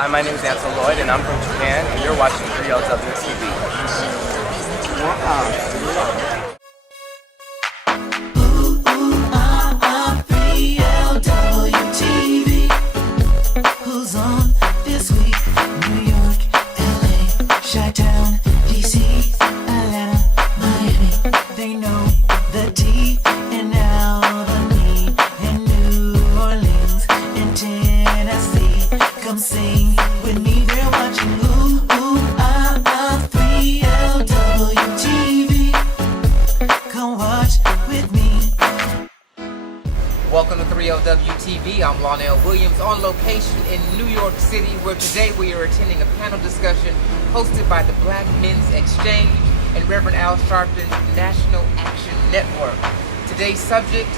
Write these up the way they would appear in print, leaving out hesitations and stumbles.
Hi, my name is Ansel Lloyd, and I'm from Japan, and you're watching 3LW TV. Who's on this week? New York, LA, Sharpton, DC, Atlanta, Miami. They know the D and now the me in New Orleans and Tennessee. Come sing with me. They're watching 3LW TV. Come watch with me. Welcome to 3LW TV. I'm Lonell Williams on location in New York City, where today we are attending a panel discussion hosted by the Black Men's Xchange and Reverend Al Sharpton's National Action Network. Today's subject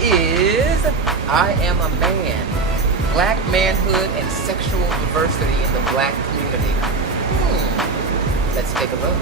is I Am a Man, Black Manhood and Sexual Diversity in the Black Community. Let's take a look.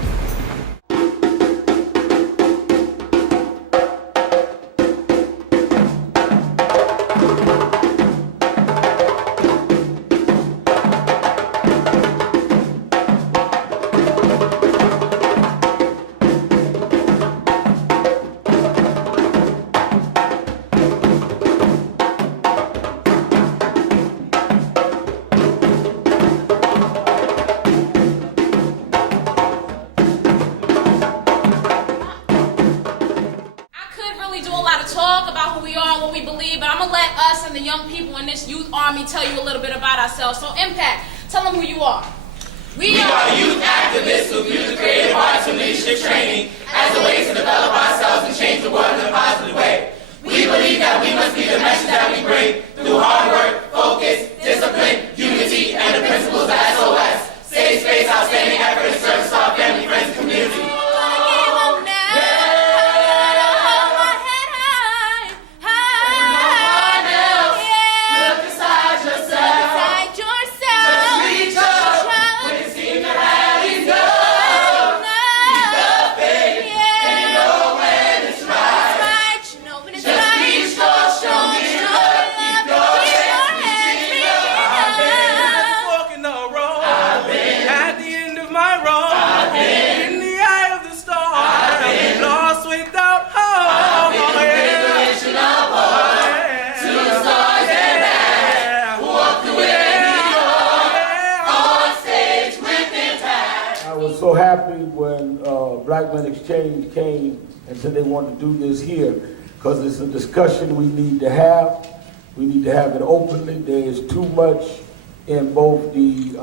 The young people in this youth army tell you a little bit about ourselves. So Impact, tell them who you are. We are youth activists who view the creative arts and leadership training as a way to develop ourselves and change the world in a positive way. We believe that we must be the message that we bring through hard work, focus, discipline, unity, and the principles of SOS. Safe space, outstanding effort, and service to our family, friends, and community. So happy when Black Men Exchange came and said they wanted to do this here, because it's a discussion we need to have. We need to have it openly. There is too much in both the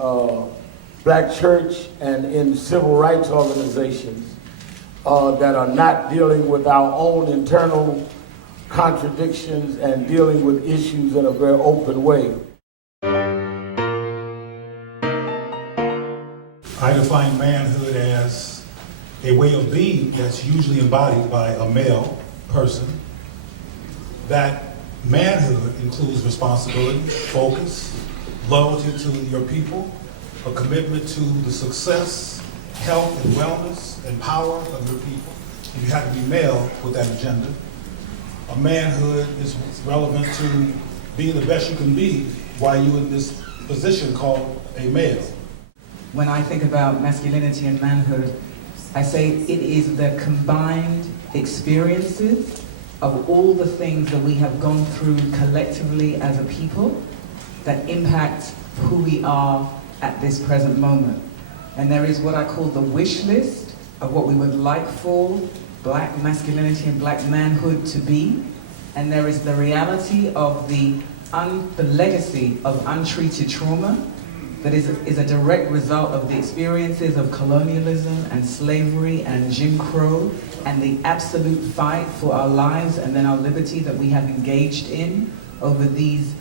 Black church and in civil rights organizations that are not dealing with our own internal contradictions and dealing with issues in a very open way. I define manhood as a way of being that's usually embodied by a male person. That manhood includes responsibility, focus, loyalty to your people, a commitment to the success, health, and wellness and power of your people. You have to be male with that agenda. A manhood is relevant to being the best you can be while you're in this position called a male. When I think about masculinity and manhood, I say it is the combined experiences of all the things that we have gone through collectively as a people that impact who we are at this present moment. And there is what I call the wish list of what we would like for Black masculinity and Black manhood to be. And there is the reality of the legacy of untreated trauma that is a direct result of the experiences of colonialism and slavery and Jim Crow and the absolute fight for our lives and then our liberty that we have engaged in over these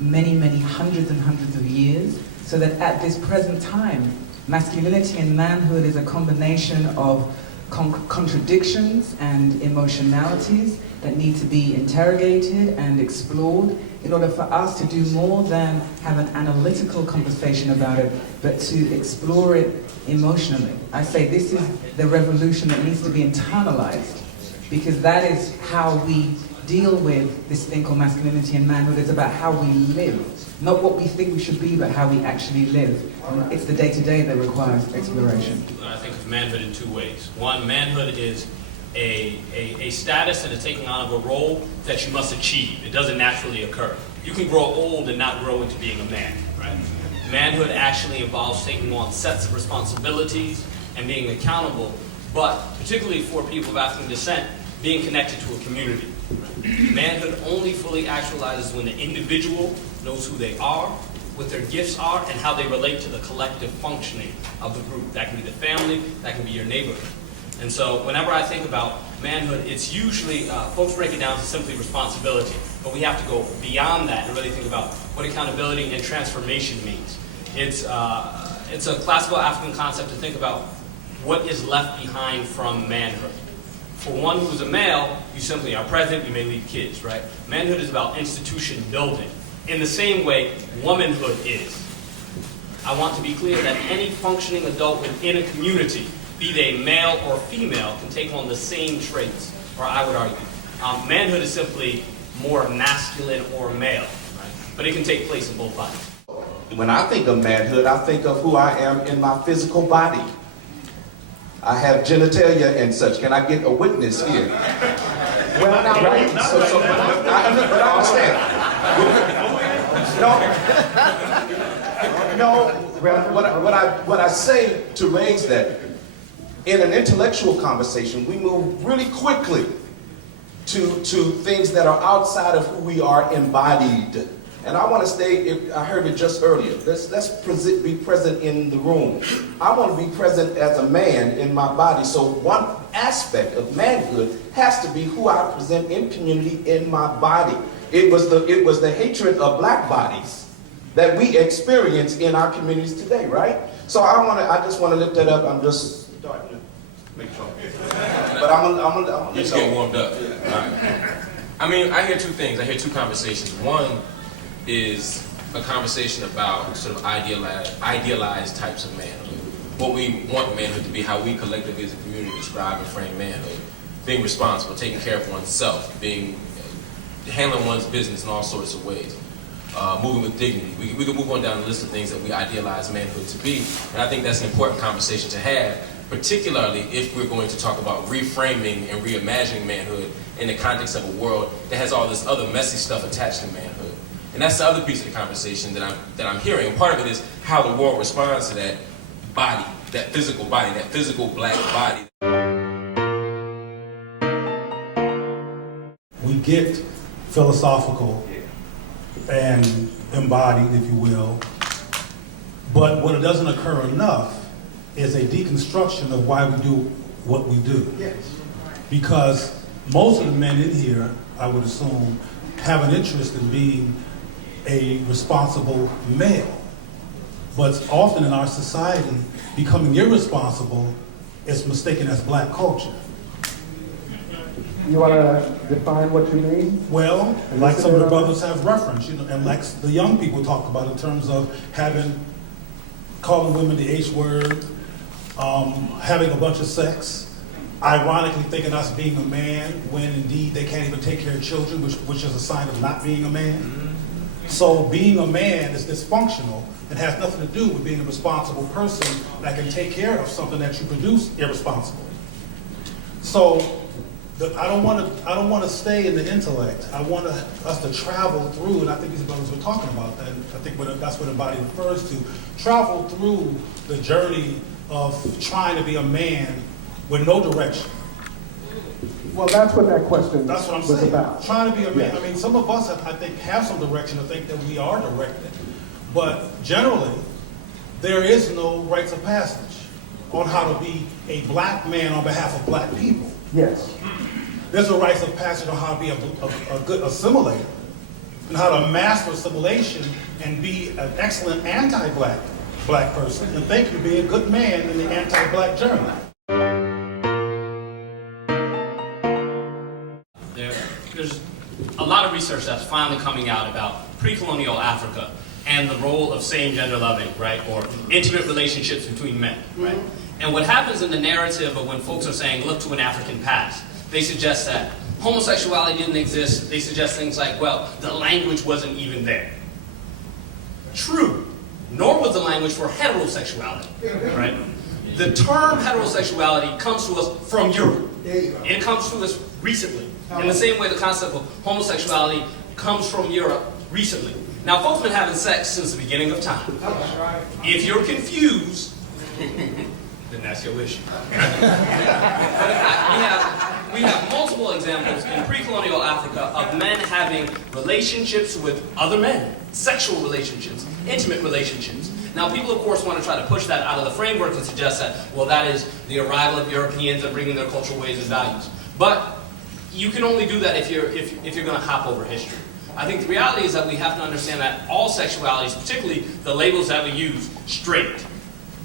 many, many hundreds and hundreds of years, so that at this present time, masculinity and manhood is a combination of contradictions and emotionalities that need to be interrogated and explored in order for us to do more than have an analytical conversation about it, but to explore it emotionally. I say this is the revolution that needs to be internalized, because that is how we deal with this thing called masculinity and manhood. It's about how we live, not what we think we should be, but how we actually live. And it's the day-to-day that requires exploration. I think of manhood in two ways. One, manhood is a status and a taking on of a role that you must achieve. It doesn't naturally occur. You can grow old and not grow into being a man, right? Manhood actually involves taking on sets of responsibilities and being accountable, but particularly for people of African descent, being connected to a community. Manhood only fully actualizes when the individual knows who they are, what their gifts are, and how they relate to the collective functioning of the group. That can be the family, that can be your neighborhood. And so whenever I think about manhood, it's usually, folks break it down to simply responsibility, but we have to go beyond that and really think about what accountability and transformation means. It's a classical African concept to think about what is left behind from manhood. For one who's a male, you simply are present, you may leave kids, right? Manhood is about institution building. In the same way, womanhood is. I want to be clear that any functioning adult within a community, be they male or female, can take on the same traits, or I would argue. Manhood is simply more masculine or male, right? But it can take place in both bodies. When I think of manhood, I think of who I am in my physical body. I have genitalia and such. Can I get a witness here? Well, not right. But I understand. No. What I say to raise that, in an intellectual conversation, we move really quickly to things that are outside of who we are embodied. And I want to stay, I heard it just earlier, let's be present in the room. I want to be present as a man in my body. So one aspect of manhood has to be who I present in community in my body. It was the hatred of black bodies that we experience in our communities today, right? So I just want to lift that up. I'm just starting to make trouble. But I'm gonna just get warmed up. All right. I mean, I hear two things. I hear two conversations. One is a conversation about sort of idealized types of manhood. What we want manhood to be, how we collectively as a community describe and frame manhood. Being responsible, taking care of oneself, handling one's business in all sorts of ways. Moving with dignity. We can move on down the list of things that we idealize manhood to be. And I think that's an important conversation to have, particularly if we're going to talk about reframing and reimagining manhood in the context of a world that has all this other messy stuff attached to manhood. And that's the other piece of the conversation that I'm hearing. And part of it is how the world responds to that body, that physical black body. We get philosophical and embodied, if you will, but what doesn't occur enough is a deconstruction of why we do what we do. Yes. Because most of the men in here, I would assume, have an interest in being a responsible male. But often in our society, becoming irresponsible is mistaken as black culture. You want to define what you mean? Well, like some of the brothers have referenced, and like the young people talk about in terms of calling women the H word, having a bunch of sex, ironically thinking us being a man when indeed they can't even take care of children, which is a sign of not being a man. So being a man is dysfunctional and has nothing to do with being a responsible person that can take care of something that you produce irresponsibly. So I don't want to stay in the intellect. I want us to travel through, and I think these brothers were talking about that. I think that's what embody refers to. Travel through the journey of trying to be a man with no direction. Well, that's what that question That's what I'm was saying. about. Trying to be a man. Yes. I mean, some of us, I think, have some direction to think that we are directed. But generally, there is no rites of passage on how to be a black man on behalf of black people. Yes. There's a rites of passage on how to be a good assimilator and how to master assimilation and be an excellent anti-black person and think you be a good man in the anti-black journey. There's a lot of research that's finally coming out about pre-colonial Africa and the role of same-gender loving, right, or intimate relationships between men, right? And what happens in the narrative of when folks are saying, look to an African past, they suggest that homosexuality didn't exist, they suggest things like, well, the language wasn't even there. True. Nor was the language for heterosexuality. Right? The term heterosexuality comes to us from Europe. And it comes to us recently. In the same way the concept of homosexuality comes from Europe recently. Now, folks have been having sex since the beginning of time. If you're confused, then that's your issue. But in fact, we have multiple examples in pre-colonial Africa of men having relationships with other men, sexual relationships, intimate relationships. Now, people, of course, want to try to push that out of the framework and suggest that, well, that is the arrival of Europeans and bringing their cultural ways and values. But you can only do that if you're going to hop over history. I think the reality is that we have to understand that all sexualities, particularly the labels that we use, straight,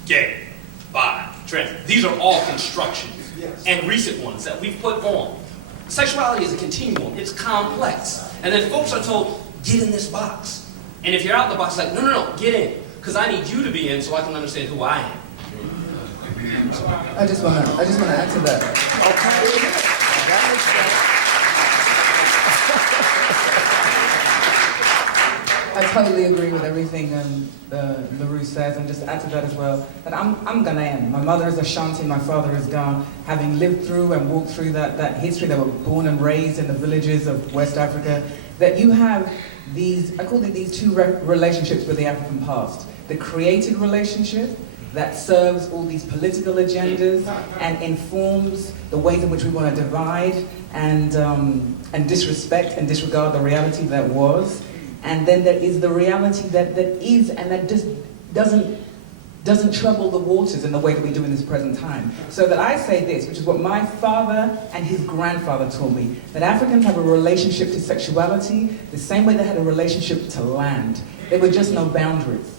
gay, bi, trans, these are all constructions, and recent ones that we've put on. Sexuality is a continuum, it's complex. And then folks are told, get in this box. And if you're out of the box, it's like, no, get in. Because I need you to be in so I can understand who I am. I just want to add to that. That makes sense. I totally agree with everything LaRue says, and just add to that as well, that I'm Ghanaian. My mother is Ashanti, my father is Ghana. Having lived through and walked through that history, they were born and raised in the villages of West Africa, that you have these, I call it these two relationships with the African past. The created relationship that serves all these political agendas and informs the ways in which we want to divide and disrespect and disregard the reality that was. And then there is the reality that is, and that just doesn't trouble the waters in the way that we do in this present time. So that I say this, which is what my father and his grandfather taught me, that Africans have a relationship to sexuality the same way they had a relationship to land. There were just no boundaries.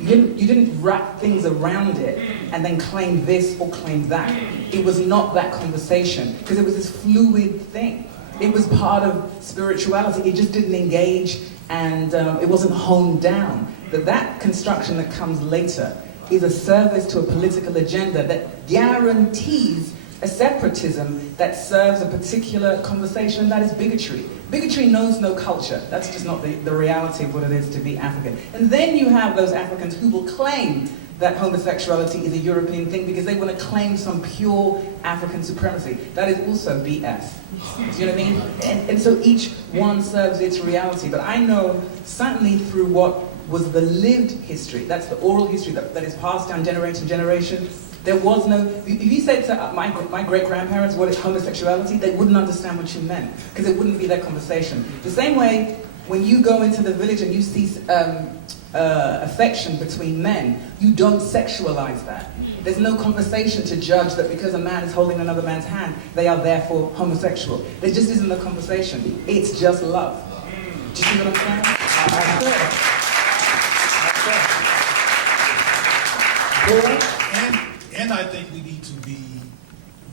You didn't wrap things around it and then claim this or claim that. It was not that conversation, because it was this fluid thing. It was part of spirituality. It just didn't engage, and it wasn't honed down. That construction that comes later is a service to a political agenda that guarantees a separatism that serves a particular conversation, and that is bigotry. Bigotry knows no culture. That's just not the reality of what it is to be African. And then you have those Africans who will claim that homosexuality is a European thing because they want to claim some pure African supremacy. That is also BS. Do you know what I mean? And so each one serves its reality. But I know, certainly through what was the lived history, that's the oral history that is passed down generation to generation, there was no, if you said to my great-grandparents what is homosexuality, they wouldn't understand what you meant, because it wouldn't be their conversation. The same way, when you go into the village and you see affection between men, you don't sexualize that. There's no conversation to judge that because a man is holding another man's hand, they are therefore homosexual. There just isn't a conversation. It's just love. Do you see what I'm saying? And I think we need to be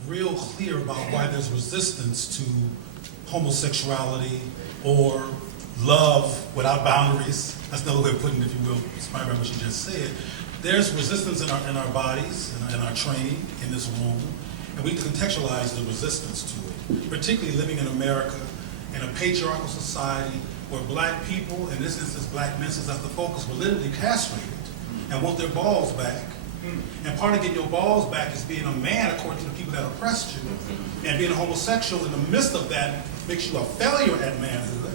real clear about why there's resistance to homosexuality or love without boundaries. That's another way of putting it, if you will, inspired by what you just said. There's resistance in our bodies, in our training, in this room, and we need to contextualize the resistance to it, particularly living in America, in a patriarchal society where black people, in this instance black men, since that's the focus, were literally castrated and want their balls back. And part of getting your balls back is being a man according to the people that oppressed you. And being a homosexual in the midst of that makes you a failure at manhood.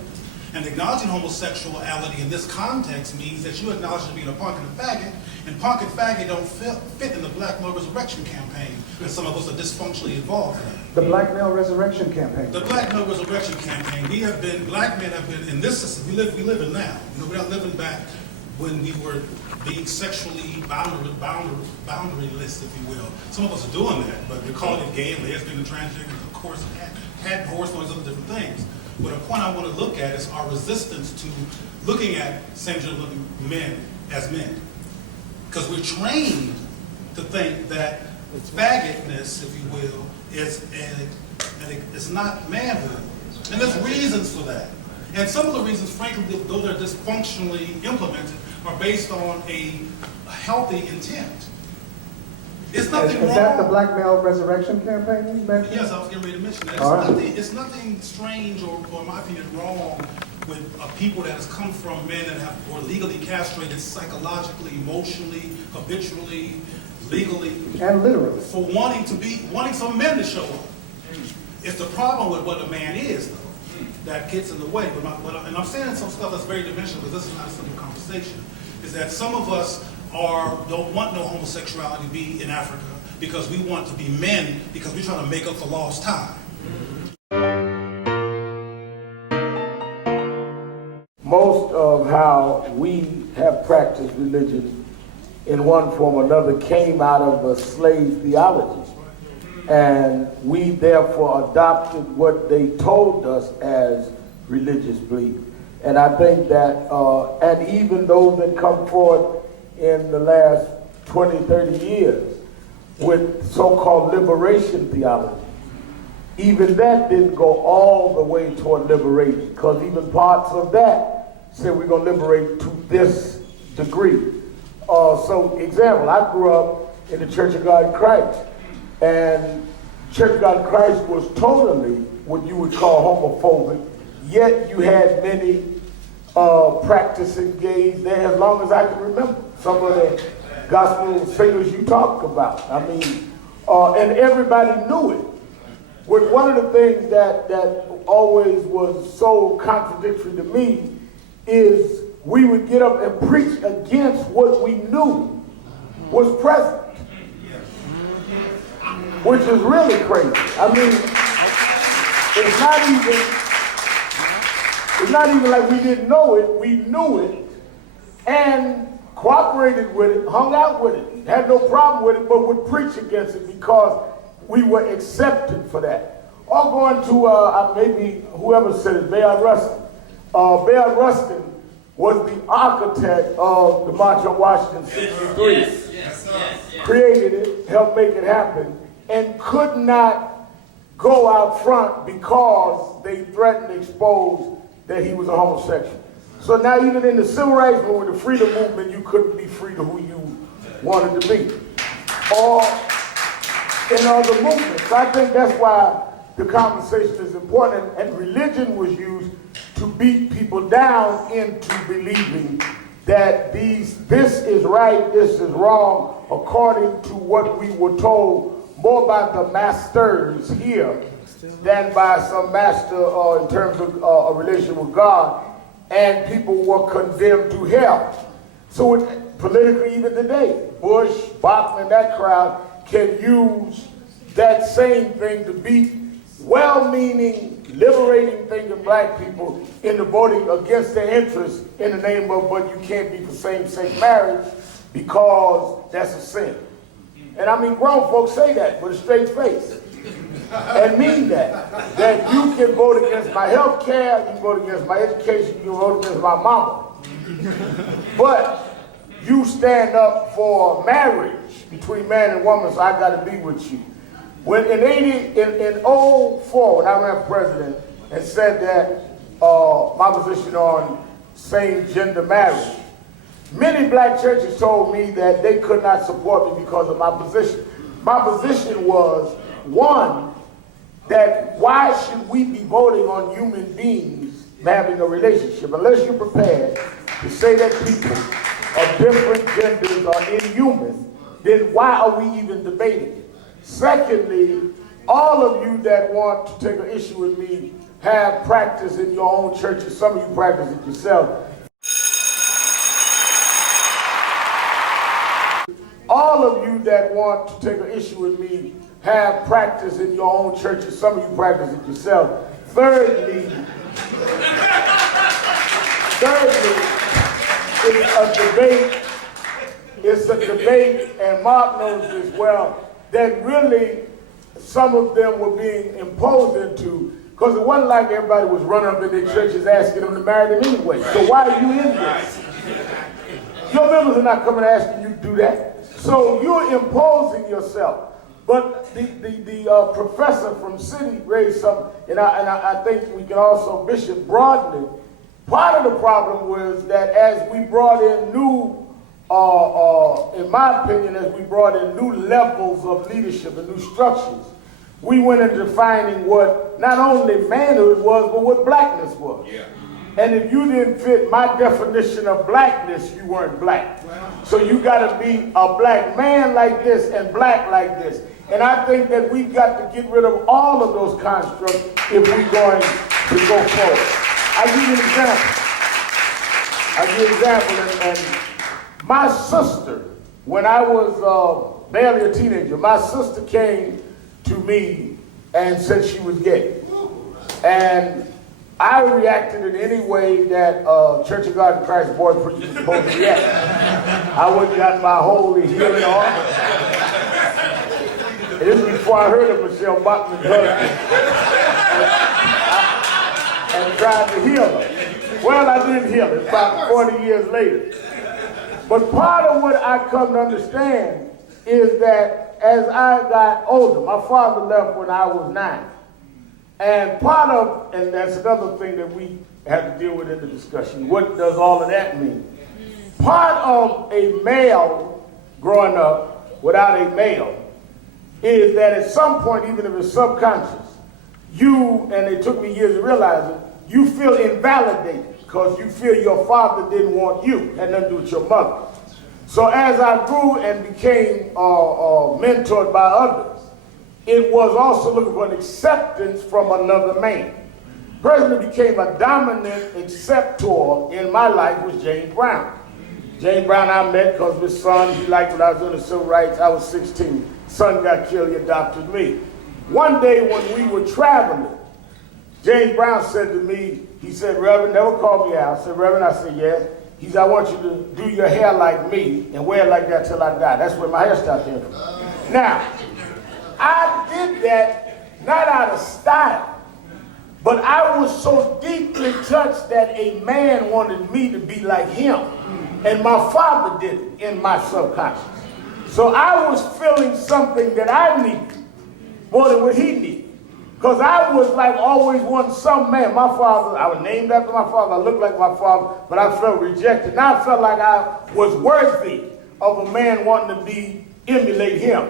And acknowledging homosexuality in this context means that you acknowledge being a punk and a faggot, and punk and faggot don't fit in the Black Male Resurrection Campaign, and some of us are dysfunctionally involved in that. The Black Male Resurrection Campaign. The Black Male Resurrection Campaign. Black men have been in this system. We live in now. You know, we're not living back when we were being sexually boundaryless, if you will. Some of us are doing that, but we're calling it gay and lesbian and transgender, of course, cat, horse, and all these other different things. But a point I want to look at is our resistance to looking at same-gender men as men. Because we're trained to think that faggotness, if you will, is not manhood. And there's reasons for that. And some of the reasons, frankly, though they're dysfunctionally implemented, are based on a healthy intent. It's nothing Is wrong. that the Black Male Resurrection Campaign you mentioned? Yes, I was getting ready to mention that. All right. It's nothing strange or in my opinion, wrong with people that has come from men that were legally castrated psychologically, emotionally, habitually, legally. And literally. For wanting some men to show up. It's the problem with what a man is, though, that gets in the way. And I'm saying some stuff that's very dimensional because this is not a simple conversation, is that some of us don't want no homosexuality to be in Africa because we want to be men because we're trying to make up for lost time. Most of how we have practiced religion in one form or another came out of a slave theology. And we therefore adopted what they told us as religious belief. And I think that, and even those that come forward in the last 20, 30 years with so-called liberation theology, even that didn't go all the way toward liberation, because even parts of that said we're going to liberate to this degree. So, example, I grew up in the Church of God in Christ, and Church of God in Christ was totally what you would call homophobic, yet you had many practicing gays there as long as I can remember. Some of the gospel singers you talked about. I mean, and everybody knew it. But one of the things that always was so contradictory to me is we would get up and preach against what we knew was present, which is really crazy. I mean, it's not even like we didn't know it. We knew it and cooperated with it, hung out with it, had no problem with it, but would preach against it because we were accepted for that. Or going to, maybe whoever said it, Bayard Rustin. Bayard Rustin was the architect of the March on Washington 63. Yes. Created it, helped make it happen, and could not go out front because they threatened to expose that he was a homosexual. So now even in the civil rights movement, the freedom movement, you couldn't be free to who you wanted to be. Or in other movements. So I think that's why the conversation is important, and religion was used to beat people down into believing that this is right, this is wrong, according to what we were told more by the masters here than by some master in terms of a relationship with God, and people were condemned to hell. So politically, even today, Bush, Bachman, that crowd can use that same thing to beat well-meaning, liberating thing of black people into voting against their interests in the name of, but you can't be for same-sex marriage because that's a sin. And I mean, grown folks say that with a straight face and mean that you can vote against my health care, you can vote against my education, you can vote against my mama. But you stand up for marriage between man and woman, so I got to be with you. When in 04, when I ran for president and said that my position on same-gender marriage, many black churches told me that they could not support me because of my position. My position was, one, that why should we be voting on human beings having a relationship unless you're prepared to say that people of different genders are inhuman, then why are we even debating it? Secondly, all of you that want to take an issue with me have practice in your own churches. Some of you practice it yourself. All of you that want to take an issue with me have practice in your own churches. Some of you practice it yourself. Thirdly, it's a debate, and Mark knows this well, that really some of them were being imposed into, because it wasn't like everybody was running up in their churches asking them to marry them anyway. So why are you in this? Your members are not coming asking you to do that. So you're imposing yourself. But the professor from City raised something, and I think we can also, Bishop, broaden it. Part of the problem was that as we brought in new in my opinion, as we brought in new levels of leadership and new structures, we went into defining what not only manhood was, but what blackness was. Yeah. And if you didn't fit my definition of blackness, you weren't black. So you got to be a black man like this and black like this. And I think that we've got to get rid of all of those constructs if we're going to go forward. I'll give you an example. And my sister, when I was barely a teenager, my sister came to me and said she was gay. And I reacted in any way that Church of God in Christ boy preacher is supposed to react. I went and got my holy healing on. And this was before I heard of Michelle Bachman's husband and tried to heal her. Well, I didn't heal her. About 40 years later. But part of what I come to understand is that as I got older, my father left when I was 9. And part of, and that's another thing that we have to deal with in the discussion, what does all of that mean? Part of a male growing up without a male is that at some point, even if it's subconscious, you, and it took me years to realize it, you feel invalidated because you feel your father didn't want you, had nothing to do with your mother. So as I grew and became mentored by others, it was also looking for an acceptance from another man. The person that became a dominant acceptor in my life was James Brown. James Brown I met because his son, he liked what I was doing in civil rights. I was 16. Son got killed, he adopted me. One day when we were traveling, James Brown said to me, he said, Reverend, never called me out. I said, Reverend, I said, yes. He said, I want you to do your hair like me and wear it like that till I die. That's where my hairstyle came from. Now, I did that not out of style, but I was so deeply touched that a man wanted me to be like him. And my father did it in my subconscious. So I was feeling something that I needed more than what he needed. Because I was like always wanting some man. My father, I was named after my father. I looked like my father, but I felt rejected. Now I felt like I was worthy of a man wanting to emulate him.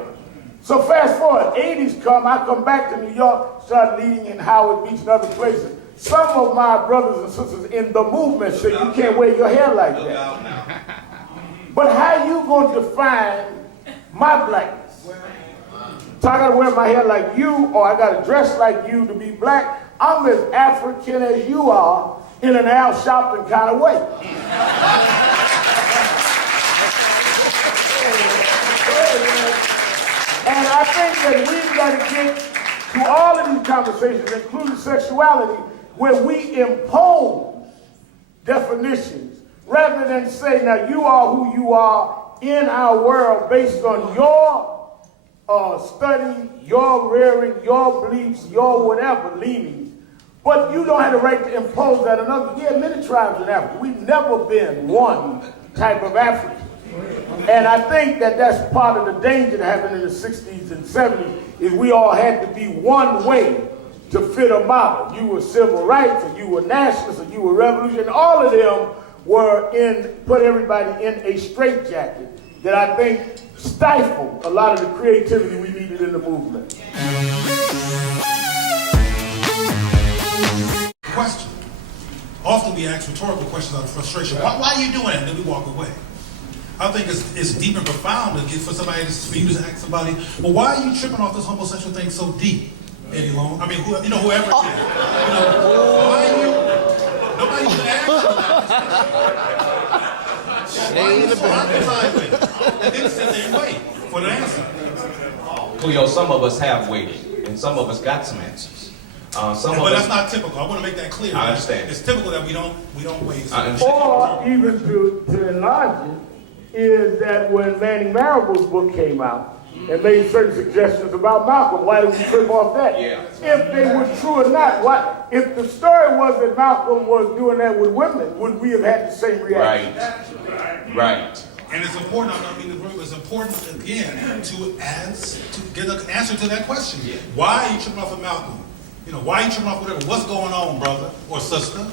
So fast forward, 80s come, I come back to New York, start leading in Howard Beach and other places. Some of my brothers and sisters in the movement say you can't wear your hair like that. But how you going to define my blackness? So I got to wear my hair like you, or I got to dress like you to be black. I'm as African as you are in an Al Sharpton kind of way. And I think that we've got to get to all of these conversations, including sexuality, where we impose definitions rather than say, now you are who you are in our world based on your study, your rearing, your beliefs, your whatever leanings. But you don't have the right to impose that on others. Yeah, many tribes in Africa, we've never been one type of African. And I think that that's part of the danger that happened in the 60s and 70s, is we all had to be one way to fit a model. You were civil rights, or you were nationalists, or you were revolutionary. All of them were put everybody in a straitjacket that I think stifled a lot of the creativity we needed in the movement. Question. Often we ask rhetorical questions out of frustration. Why are you doing it? And then we walk away. I think it's deep and profound for somebody for you to ask somebody, well, why are you tripping off this homosexual thing so deep, Eddie Long? I mean, whoever it is. Why are you? Nobody even asked you. And then sit there and wait for the answer. Cleo, some of us have waited, and some of us got some answers. But that's not typical. I want to make that clear. I understand. It's typical that we don't wait. Or even to enlarge it, is that when Manning Marable's book came out and made certain suggestions about Malcolm, why did we trip off that? Yeah. If they were true or not, if the story was that Malcolm was doing that with women, would we have had the same reaction? Right. And it's important, it's important again to get an answer to that question. Yeah. Why are you tripping off of Malcolm? Why are you tripping off whatever? What's going on, brother or sister?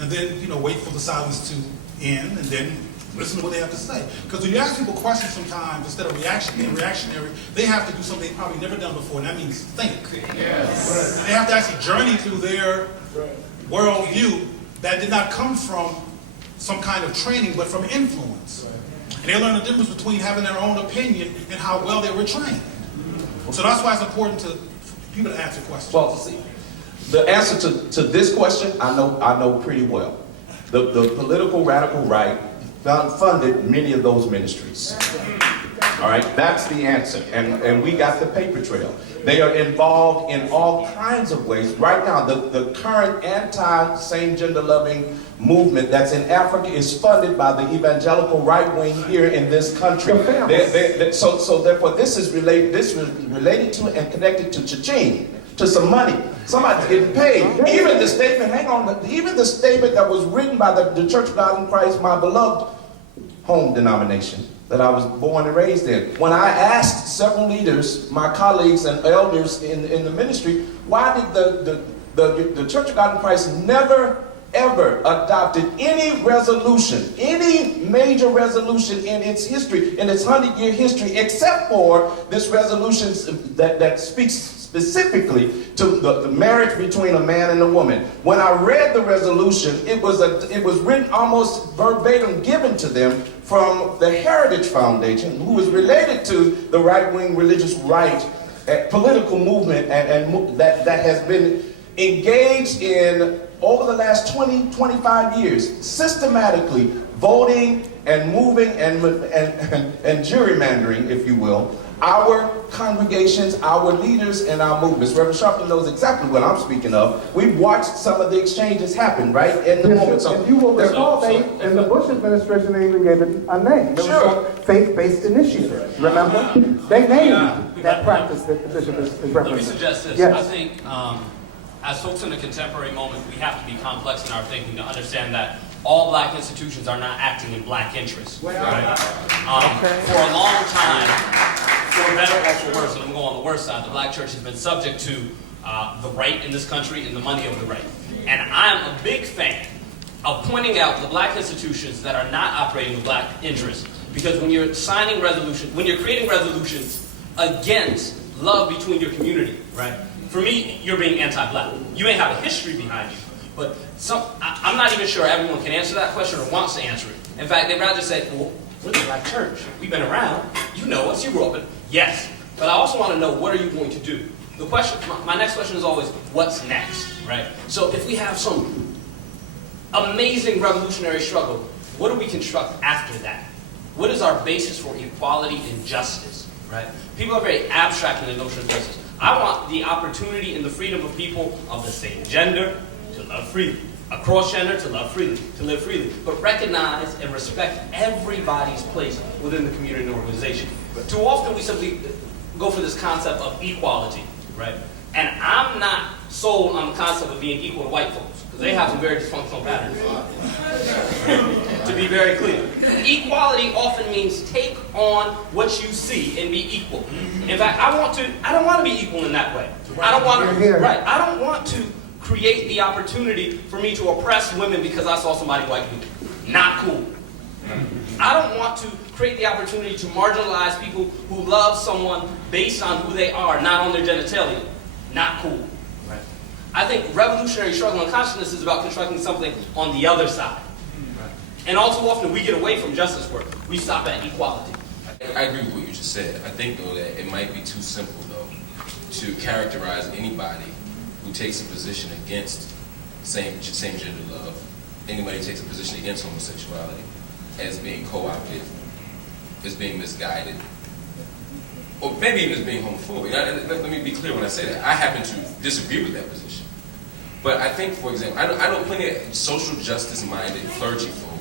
And then, wait for the silence to end, and then Listen to what they have to say. Because when you ask people questions sometimes, instead of reactionary, they have to do something they've probably never done before, and that means think. Yes. Right. They have to actually journey through their worldview that did not come from some kind of training, but from influence. Right. And they learn the difference between having their own opinion and how well they were trained. So that's why it's important for people to answer questions. Well, see, the answer to this question, I know pretty well. The political radical right funded many of those ministries. All right, that's the answer. And we got the paper trail. They are involved in all kinds of ways. Right now, the current anti-same gender loving movement that's in Africa is funded by the evangelical right wing here in this country. So therefore, this is related to and connected to Xchange, to some money. Somebody's getting paid. Even the statement, even the statement that was written by the Church of God in Christ, my beloved home denomination that I was born and raised in. When I asked several leaders, my colleagues and elders in the ministry, why did the Church of God in Christ never ever adopted any resolution, any major resolution in its history, in its 100-year history, except for this resolution that speaks specifically to the marriage between a man and a woman. When I read the resolution, it was written almost verbatim, given to them from the Heritage Foundation, who is related to the right-wing religious right political movement and that has been engaged in over the last 20, 25 years, systematically voting and moving and gerrymandering, if you will, our congregations, our leaders, and our movements. Reverend Sharpton knows exactly what I'm speaking of. We've watched some of the exchanges happen, right, in the moment. So, and you will recall, in the Bush administration, they even gave it a name. It was faith-based initiative. Remember? They named that practice that the bishop is referencing. Let me suggest this. Yes. I think as folks in the contemporary moment, we have to be complex in our thinking to understand that all black institutions are not acting in black interests. Right? For a long time, for better or for worse, and I'm going on the worst side, the black church has been subject to the right in this country and the money of the right. And I'm a big fan of pointing out the black institutions that are not operating in black interests. Because when you're signing resolutions, when you're creating resolutions against love between your community, right? For me, you're being anti-black. You may have a history behind you, but I'm not even sure everyone can answer that question or wants to answer it. In fact, they'd rather say, well, we're the black church. We've been around. You know us. You grew up in. Yes. But I also want to know, what are you going to do? The question, my next question is always, what's next, right? So if we have some amazing revolutionary struggle, what do we construct after that? What is our basis for equality and justice, right? People are very abstract in the notion of justice. I want the opportunity and the freedom of people of the same gender to love freely, across gender to love freely, to live freely, but recognize and respect everybody's place within the community and organization. But too often we simply go for this concept of equality, right? And I'm not sold on the concept of being equal to white folks, because they have some very dysfunctional patterns. To be very clear. Equality often means take on what you see and be equal. In fact, I don't want to be equal in that way. I don't want to create the opportunity for me to oppress women because I saw somebody white do. Not cool. I don't want to create the opportunity to marginalize people who love someone based on who they are, not on their genitalia. Not cool. Right. I think revolutionary struggle and consciousness is about constructing something on the other side. Right. And all too often we get away from justice work. We stop at equality. I agree with what you just said. I think, though, that it might be too simple, though, to characterize anybody who takes a position against same gender love, anybody who takes a position against homosexuality, as being co-opted, as being misguided, or maybe even as being homophobic. Let me be clear when I say that. I happen to disagree with that position. But I think, for example, I know plenty of social justice-minded clergy folk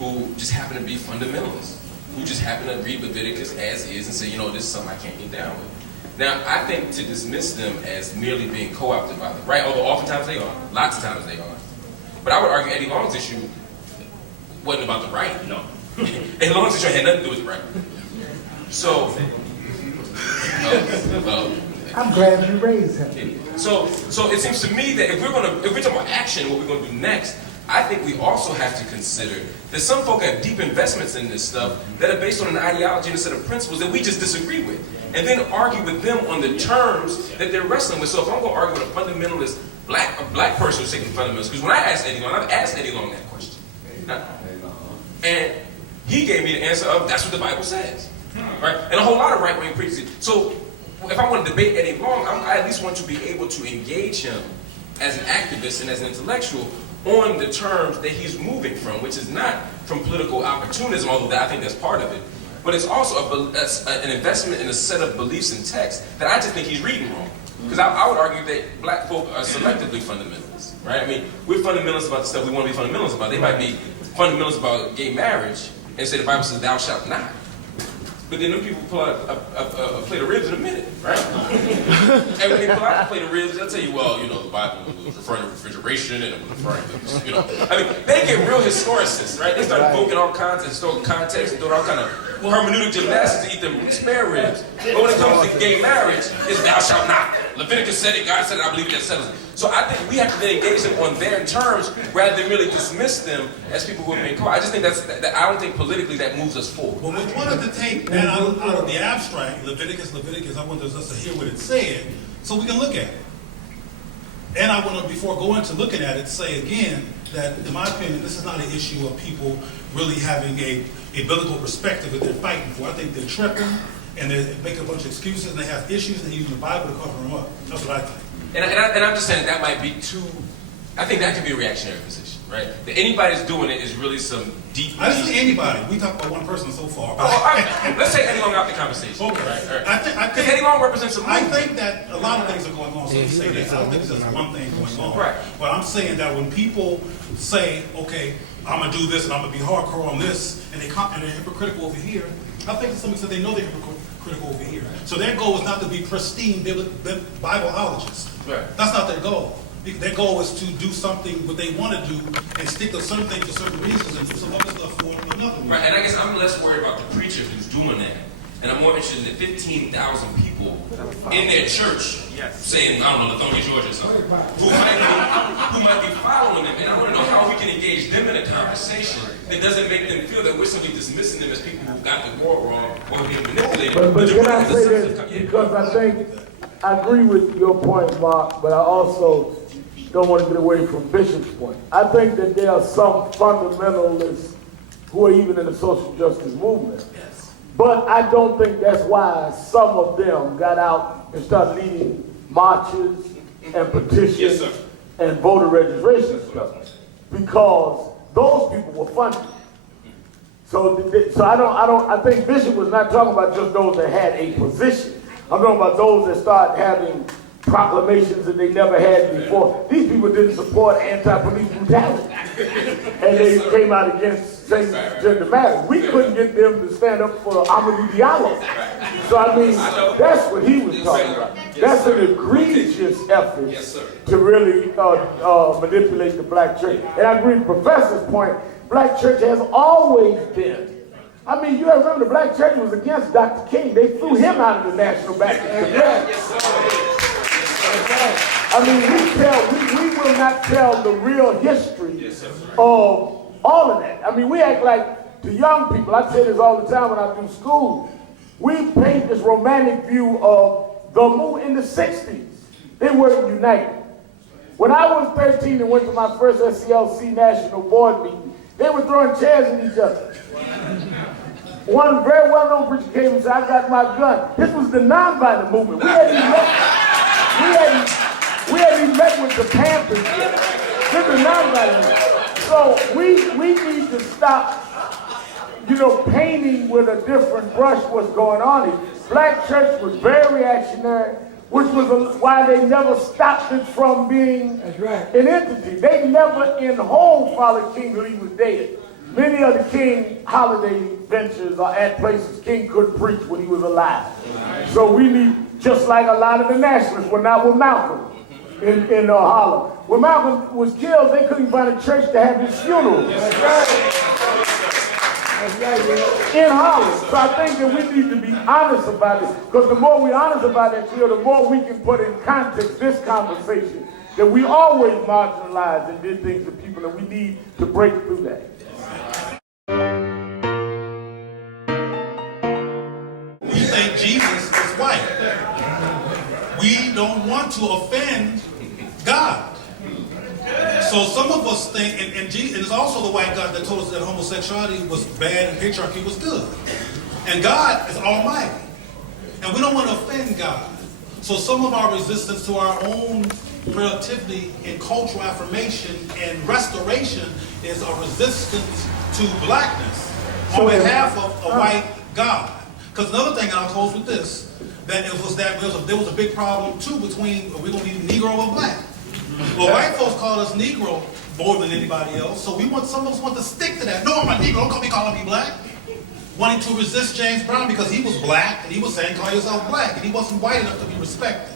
who just happen to be fundamentalists, who just happen to read Leviticus as is and say, you know, this is something I can't get down with. Now, I think to dismiss them as merely being co-opted by the right, although oftentimes they are, lots of times they are. But I would argue Eddie Long's issue wasn't about the right, no. Eddie Long's issue had nothing to do with the right. So, I'm glad you raised him. So it seems to me that if we're talking about action, what we're going to do next, I think we also have to consider that some folk have deep investments in this stuff that are based on an ideology and a set of principles that we just disagree with, and then argue with them on the terms that they're wrestling with. So if I'm going to argue with a fundamentalist black person who's taking fundamentalists, because when I asked Eddie Long, I've asked Eddie Long that question, and he gave me the answer of that's what the Bible says, right? And a whole lot of right-wing preachers. So if I want to debate Eddie Long, I at least want to be able to engage him as an activist and as an intellectual on the terms that he's moving from, which is not from political opportunism, although I think that's part of it, but it's also an investment in a set of beliefs and text that I just think he's reading wrong. Because I would argue that black folk are selectively fundamentalists, right? I mean, we're fundamentalists about the stuff we want to be fundamentalists about. They might be fundamentalists about gay marriage and say the Bible says thou shalt not. But then them people pull out a plate of ribs in a minute, right? And when they pull out a plate of ribs, they'll tell you, well, you know, the Bible was referring to refrigeration and it was referring to, you know. I mean, they get real historicists, right? They start invoking all kinds of historical context and doing all kind of hermeneutic gymnastics to eat them spare ribs. But when it comes to gay marriage, it's thou shalt not. Leviticus said it, God said it, I believe that settles it. So I think we have to then engage them on their terms rather than really dismiss them as people who have been caught. I just think that I don't think politically that moves us forward. Well, we wanted to take that out of the abstract, Leviticus, I want us to hear what it said so we can look at it. And I want to, before going to looking at it, say again that, in my opinion, this is not an issue of people really having a biblical perspective that they're fighting for. I think they're tripping and they make a bunch of excuses and they have issues and they use the Bible to cover them up. That's what I think. And I'm just saying that might be too, I think that could be a reactionary position, right? That anybody's doing it is really some deep... I didn't say anybody. We talked about one person so far. Let's take Eddie Long out the conversation. Okay. Right. I think Eddie Long represents a I think that a lot of things are going on, so you say that. I don't think there's just one thing going on. Right. But I'm saying that when people say, okay, I'm going to do this and I'm going to be hardcore on this, and they're hypocritical over here, I think to some extent they know they're hypocritical over here. So their goal is not to be pristine Bibleologists. Right. That's not their goal. Their goal is to do something what they want to do and stick to certain things for certain reasons and do some other stuff for another reason. Right, and I guess I'm less worried about the preacher who's doing that. And I'm more interested in the 15,000 people in their church saying, I don't know, the Tony George or something, who might be following them. And I want to know how we can engage them in a conversation that doesn't make them feel that we're simply dismissing them as people who got the war wrong or being manipulated. But can I say this? Because I think, I agree with your point, Mark, but I also don't want to get away from Bishop's point. I think that there are some fundamentalists who are even in the social justice movement. But I don't think that's why some of them got out and started leading marches and petitions and voter registration stuff. Because those people were funded. So I think Bishop was not talking about just those that had a position. I'm talking about those that started having proclamations that they never had before. These people didn't support anti-police brutality. And they came out against same-gender marriage. We couldn't get them to stand up for Amadou Diallo. So I mean, that's what he was talking about. That's an egregious effort to really manipulate the black church. And I agree with the professor's point, black church has always been. I mean, you remember the black church was against Dr. King. They threw him out of the National Baptist Convention. I mean, we will not tell the real history of all of that. I mean, we act like the young people, I say this all the time when I do school, we paint this romantic view of the move in the 60s. They weren't united. When I was 13 and went to my first SCLC national board meeting, they were throwing chairs at each other. One very well-known preacher came and said, I got my gun. This was the nonviolent movement. We hadn't even met with the Panthers yet. This is nonviolent movement. So we need to stop, painting with a different brush what's going on here. Black church was very reactionary, which was why they never stopped it from being an entity. They never in whole followed King till he was dead. Many of the King holiday ventures are at places King couldn't preach when he was alive. So we need, just like a lot of the nationalists were not with Malcolm in Harlem. When Malcolm was killed, they couldn't find a church to have his funeral. In Harlem. So I think that we need to be honest about it. Because the more we're honest about it, the more we can put in context this conversation that we always marginalized and did things to people, and we need to break through that. We think Jesus is white. We don't want to offend God. So some of us think, and it's also the white God that told us that homosexuality was bad and patriarchy was good. And God is almighty. And we don't want to offend God. So some of our resistance to our own relativity in cultural affirmation and restoration is a resistance to blackness on behalf of a white God. Because another thing, and I'll close with this, that there was a big problem too between, are we going to be Negro or black? Well, white folks call us Negro more than anybody else, so some of us want to stick to that. No, I'm a Negro, don't be calling me black. Wanting to resist James Brown because he was black, and he was saying, call yourself black, and he wasn't white enough to be respected.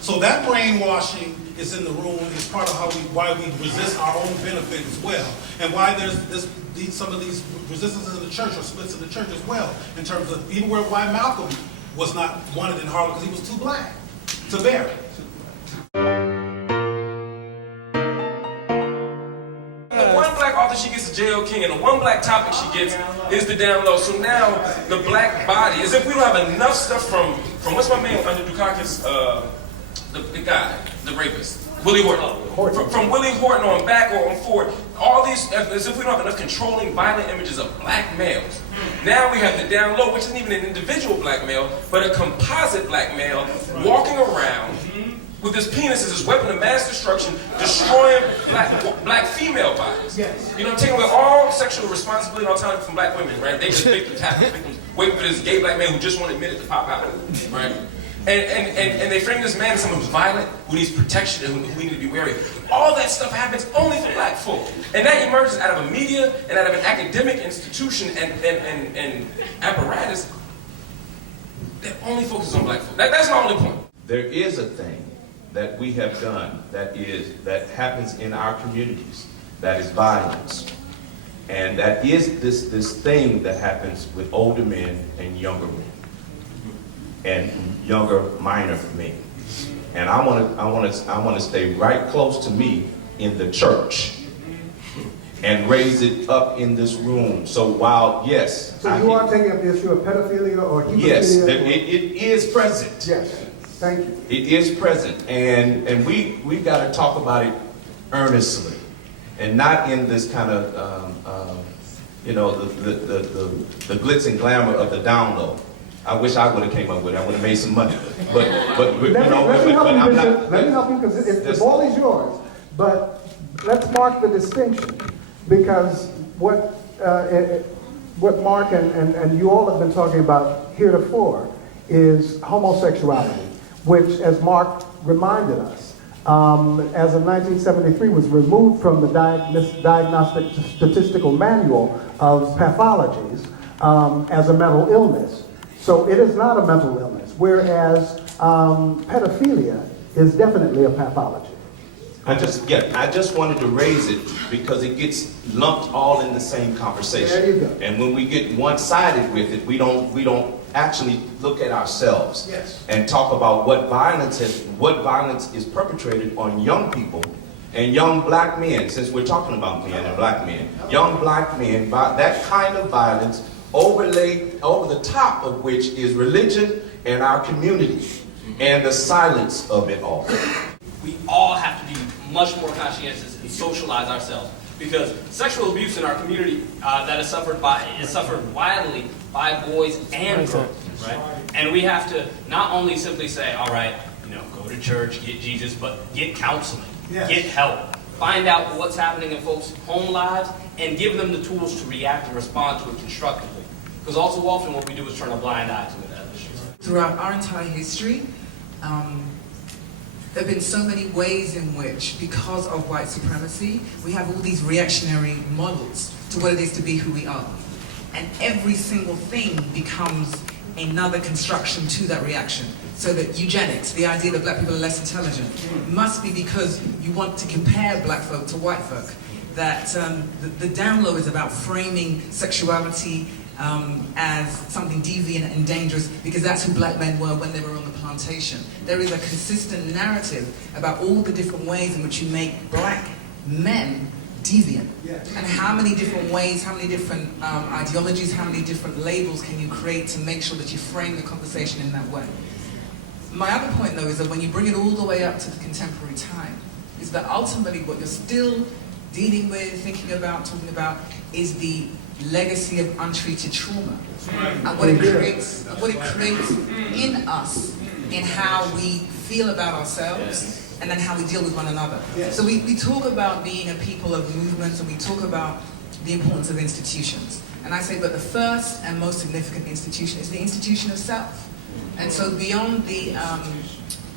So that brainwashing is in the room, and it's part of why we resist our own benefit as well, and why there's some of these resistances in the church or splits in the church as well, in terms of even why Malcolm was not wanted in Harlem because he was too black to bear it. She gets the J.O. King, and the one black topic she gets is the down low. So now the black body, as if we don't have enough stuff from what's my man under Dukakis, the guy, the rapist, Willie Horton. From Willie Horton on back or on forward, all these, as if we don't have enough controlling violent images of black males. Now we have the down low, which isn't even an individual black male, but a composite black male walking around with his penis as his weapon of mass destruction, destroying black female bodies. Yes. You know, taking away all sexual responsibility and autonomy from black women, right? They just victims, happy victims, waiting for this gay black man who just won't admit it to pop out, right? And they frame this man as someone who's violent, who needs protection, and who we need to be wary of. All that stuff happens only for black folk. And that emerges out of a media and out of an academic institution and apparatus that only focuses on black folk. That's my only point. There is a thing that we have done that happens in our communities, that is violence. And that is this thing that happens with older men and younger men. And younger minor men. And I want to stay right close to me in the church and raise it up in this room. So while, yes. So you are taking up the issue of pedophilia or hemophilia? Yes, it is present. Yes. Thank you. It is present, and we got to talk about it earnestly, and not in this kind of the glitz and glamour of the down low. I wish I would have came up with it. I would have made some money. But let me help you because the ball is yours. But let's mark the distinction, because what Mark and you all have been talking about heretofore is homosexuality, which, as Mark reminded us, as of 1973 was removed from the Diagnostic Statistical Manual of Pathologies as a mental illness. So it is not a mental illness, whereas pedophilia is definitely a pathology. I just wanted to raise it because it gets lumped all in the same conversation. There you go. And when we get one-sided with it, we don't actually look at ourselves and talk about what violence is perpetrated on young people and young black men. Since we're talking about men and black men, young black men, that kind of violence overlaid over the top of which is religion and our community and the silence of it all. We all have to be much more conscientious and socialize ourselves, because sexual abuse in our community that is suffered widely by boys and girls, right? And we have to not only simply say, all right, go to church, get Jesus, but get counseling, get help, find out what's happening in folks' home lives, and give them the tools to react and respond to it constructively. Because all too often what we do is turn a blind eye to it. Throughout our entire history, there have been so many ways in which, because of white supremacy, we have all these reactionary models to what it is to be who we are. And every single thing becomes another construction to that reaction. So that eugenics, the idea that black people are less intelligent, must be because you want to compare black folk to white folk. That the down low is about framing sexuality as something deviant and dangerous because that's who black men were when they were on the plantation. There is a consistent narrative about all the different ways in which you make black men deviant. And how many different ways, how many different ideologies, how many different labels can you create to make sure that you frame the conversation in that way? My other point, though, is that when you bring it all the way up to the contemporary time, is that ultimately what you're still dealing with, thinking about, talking about, is the legacy of untreated trauma. And what it creates in us, in how we feel about ourselves, and then how we deal with one another. So we talk about being a people of movements, and we talk about the importance of institutions. And I say, but the first and most significant institution is the institution of self. And so beyond the,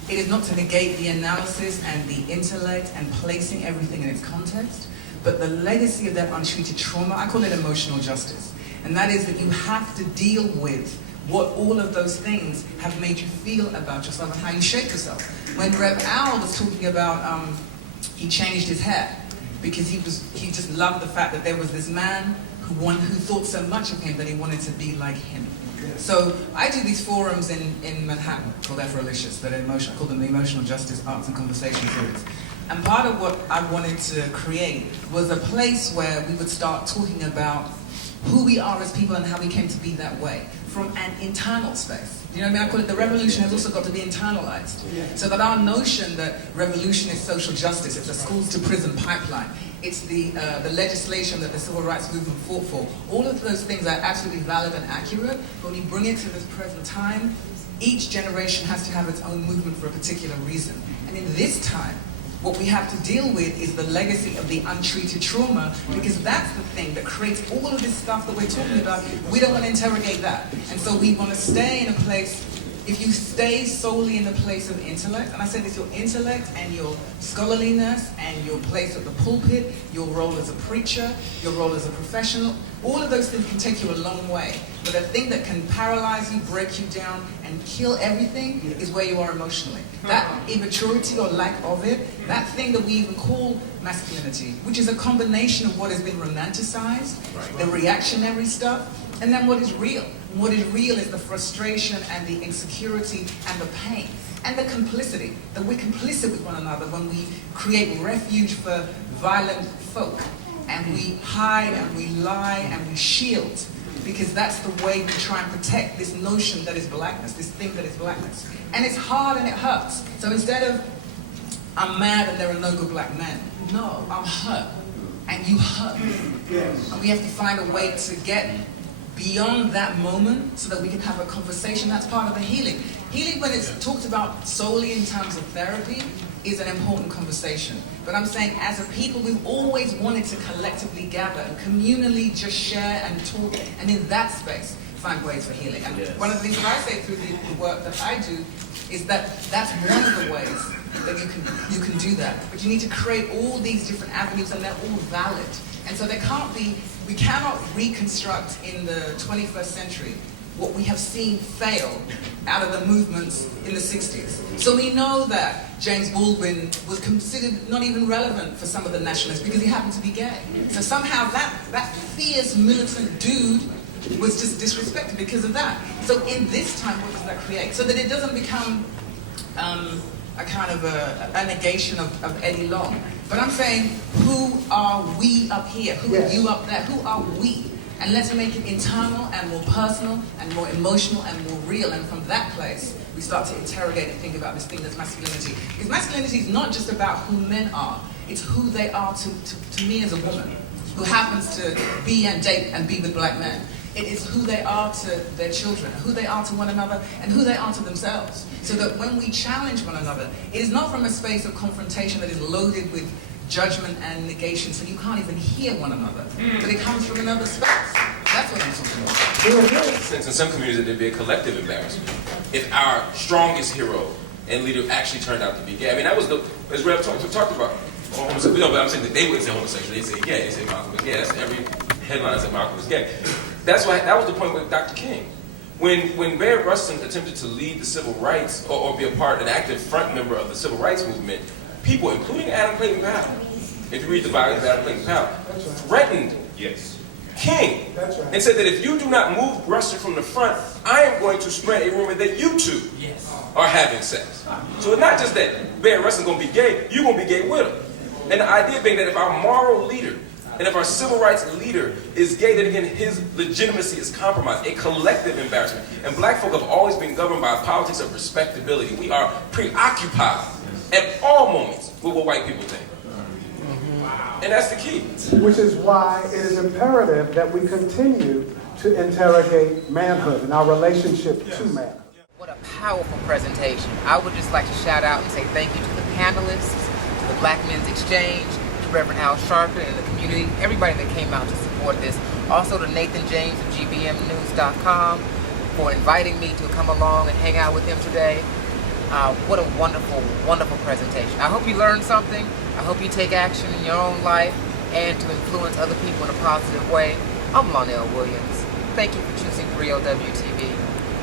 it is not to negate the analysis and the intellect and placing everything in its context, but the legacy of that untreated trauma, I call it emotional justice. And that is that you have to deal with what all of those things have made you feel about yourself and how you shape yourself. When Rev Al was talking about, he changed his hair because he just loved the fact that there was this man who thought so much of him that he wanted to be like him. So I do these forums in Manhattan called Afrolicious, that I call them the Emotional Justice Arts and Conversation Series. And part of what I wanted to create was a place where we would start talking about who we are as people and how we came to be that way from an internal space. You know what I mean? I call it the revolution has also got to be internalized. So that our notion that revolution is social justice, it's a schools to prison pipeline, it's the legislation that the civil rights movement fought for, all of those things are absolutely valid and accurate, but when you bring it to this present time, each generation has to have its own movement for a particular reason. And in this time, what we have to deal with is the legacy of the untreated trauma, because that's the thing that creates all of this stuff that we're talking about. We don't want to interrogate that. And so we want to stay in a place, if you stay solely in the place of intellect, and I said this, your intellect and your scholarliness and your place at the pulpit, your role as a preacher, your role as a professional, all of those things can take you a long way. But the thing that can paralyze you, break you down, and kill everything is where you are emotionally. That immaturity or lack of it, that thing that we even call masculinity, which is a combination of what has been romanticized, the reactionary stuff, and then what is real. And what is real is the frustration and the insecurity and the pain and the complicity, that we're complicit with one another when we create refuge for violent folk. And we hide and we lie and we shield, because that's the way we try and protect this notion that is blackness, this thing that is blackness. And it's hard and it hurts. So instead of, I'm mad and there are no good black men, no, I'm hurt and you hurt me. And we have to find a way to get beyond that moment so that we can have a conversation. That's part of the healing. Healing, when it's talked about solely in terms of therapy, is an important conversation. But I'm saying as a people, we've always wanted to collectively gather and communally just share and talk, and in that space, find ways for healing. And one of the things that I say through the work that I do is that that's one of the ways that you can do that. But you need to create all these different avenues, and they're all valid. And so we cannot reconstruct in the 21st century what we have seen fail out of the movements in the 60s. So we know that James Baldwin was considered not even relevant for some of the nationalists because he happened to be gay. So somehow that fierce militant dude was just disrespected because of that. So in this time, what does that create? So that it doesn't become a kind of a negation of Eddie Long. But I'm saying, who are we up here? Who are you up there? Who are we? And let's make it internal and more personal and more emotional and more real. And from that place, we start to interrogate and think about this thing that's masculinity. Because masculinity is not just about who men are. It's who they are to me as a woman who happens to be and date and be with black men. It is who they are to their children, who they are to one another, and who they are to themselves. So that when we challenge one another, it is not from a space of confrontation that is loaded with judgment and negation, so you can't even hear one another. But it comes from another space. That's what I'm talking about. Since in some communities there'd be a collective embarrassment if our strongest hero and leader actually turned out to be gay. I mean, that was as Rev talked about. No, but I'm saying that they wouldn't say homosexual. They say gay. They say Malcolm was gay. That's every headline said Malcolm was gay. That was the point with Dr. King. When Bayard Rustin attempted to lead the civil rights or be an active front member of the civil rights movement, people, including Adam Clayton Powell, if you read the biography of Adam Clayton Powell, threatened king. That's right. And said that if you do not move wrestling from the front, I am going to spread a rumor that you two are having sex. So it's not just that bear wrestling going to be gay, you're going to be gay with him. And the idea being that if our moral leader and if our civil rights leader is gay, then again his legitimacy is compromised, a collective embarrassment. And black folk have always been governed by a politics of respectability. We are preoccupied at all moments with what white people think. And that's the key. Which is why it is imperative that we continue to interrogate manhood and our relationship to manhood. What a powerful presentation. I would just like to shout out and say thank you to the panelists, to the Black Men's Exchange, to Reverend Al Sharpton and the community, everybody that came out to support this. Also to Nathan James of gbmnews.com for inviting me to come along and hang out with him today. What a wonderful, wonderful presentation. I hope you learned something. I hope you take action in your own life and to influence other people in a positive way. I'm Lonell Williams. Thank you for choosing 3LWTV.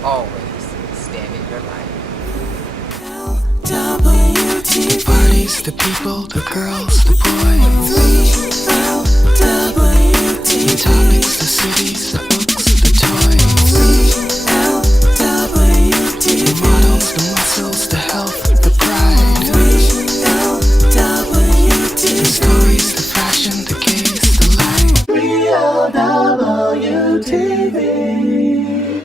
Always stand in your light. LWTV. Parties, the people, the girls, the boys. 3LWTV. The topics, the cities, the books, the toys.